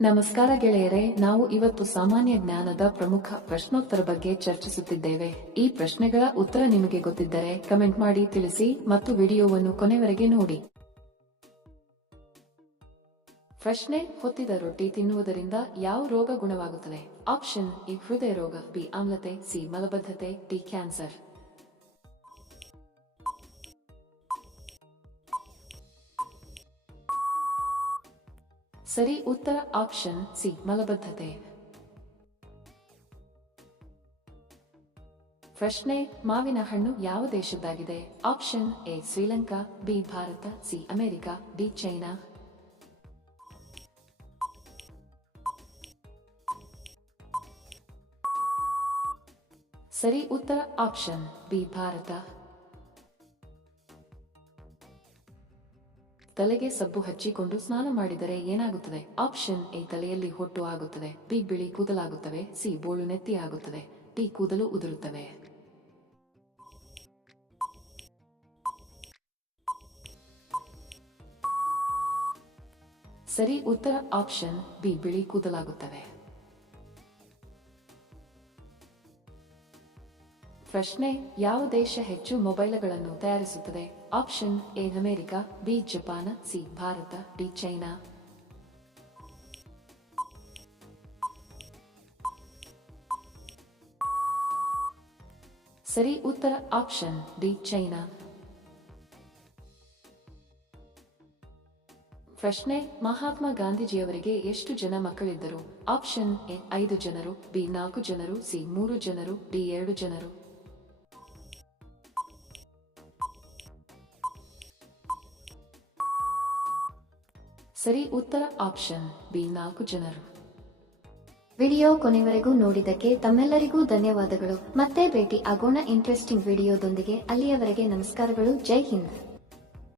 ನಮಸ್ಕಾರ ಗೆಳೆಯರೆ, ನಾವು ಇವತ್ತು ಸಾಮಾನ್ಯ ಜ್ಞಾನದ ಪ್ರಮುಖ ಪ್ರಶ್ನೋತ್ತರ ಬಗ್ಗೆ ಚರ್ಚಿಸುತ್ತಿದ್ದೇವೆ. ಈ ಪ್ರಶ್ನೆಗಳ ಉತ್ತರ ನಿಮಗೆ ಗೊತ್ತಿದ್ದರೆ ಕಮೆಂಟ್ ಮಾಡಿ ತಿಳಿಸಿ ಮತ್ತು ವಿಡಿಯೋವನ್ನು ಕೊನೆವರೆಗೆ ನೋಡಿ. ಪ್ರಶ್ನೆ: ಹೊತ್ತಿದ ರೊಟ್ಟಿ ತಿನ್ನುವುದರಿಂದ ಯಾವ ರೋಗ ಗುಣವಾಗುತ್ತದೆ? ಆಪ್ಷನ್ ಎ ಹೃದಯ ರೋಗ, ಬಿ ಆಮ್ಲತೆ, ಸಿ ಮಲಬದ್ಧತೆ, ಡಿ ಕ್ಯಾನ್ಸರ್. ಸರಿ ಉತ್ತರ ಆಪ್ಷನ್ ಸಿ ಮಲಬದ್ಧತೆ. ಪ್ರಶ್ನೆ: ಮಾವಿನ ಹಣ್ಣು ಯಾವ ದೇಶದ್ದಾಗಿದೆ? Option A Sri Lanka, B Bharat, C America, D China. ಸರಿ ಉತ್ತರ ಆಪ್ಷನ್ ಬಿ ಭಾರತ. ತಲೆಗೆ ಸಬ್ಬು ಹಚ್ಚಿಕೊಂಡು ಸ್ನಾನ ಮಾಡಿದರೆ ಏನಾಗುತ್ತದೆ? ಆಪ್ಷನ್ ಎ ತಲೆಯಲ್ಲಿ ಹೊಟ್ಟು ಆಗುತ್ತದೆ, ಬಿ ಬಿಳಿ ಕೂದಲಾಗುತ್ತವೆ, ಸಿ ಬೋಳು ನೆತ್ತಿ ಆಗುತ್ತದೆ, ಡಿ ಕೂದಲು ಉದುರುತ್ತವೆ. ಸರಿ ಉತ್ತರ ಆಪ್ಷನ್ ಬಿ ಬಿಳಿ ಕೂದಲಾಗುತ್ತವೆ. ಪ್ರಶ್ನೆ: ಯಾವ ದೇಶ ಹೆಚ್ಚು ಮೊಬೈಲ್ಗಳನ್ನು ತಯಾರಿಸುತ್ತದೆ? Option A America, B Japan, C Bharat, D China. ಸರಿ ಉತ್ತರ ಆಪ್ಷನ್ ಡಿ ಚೈನಾ. ಪ್ರಶ್ನೆ: ಮಹಾತ್ಮ ಗಾಂಧೀಜಿಯವರಿಗೆ ಎಷ್ಟು ಜನ ಮಕ್ಕಳಿದ್ದರು? ಆಪ್ಷನ್ ಎ 5 ಜನರು, ಬಿ 4 ಜನರು, ಸಿ 3 ಜನರು, ಡಿ 2 ಜನರು. ಸರಿ ಉತ್ತರ ಆಪ್ಷನ್ ಬಿ 4 ಜನರು. ವಿಡಿಯೋ ಕೊನೆವರೆಗೂ ನೋಡಿದ್ದಕ್ಕೆ ತಮ್ಮೆಲ್ಲರಿಗೂ ಧನ್ಯವಾದಗಳು. ಮತ್ತೆ ಭೇಟಿ ಆಗೋಣ ಇಂಟ್ರೆಸ್ಟಿಂಗ್ ವಿಡಿಯೋದೊಂದಿಗೆ. ಅಲ್ಲಿಯವರೆಗೆ ನಮಸ್ಕಾರಗಳು. ಜೈ ಹಿಂದ್.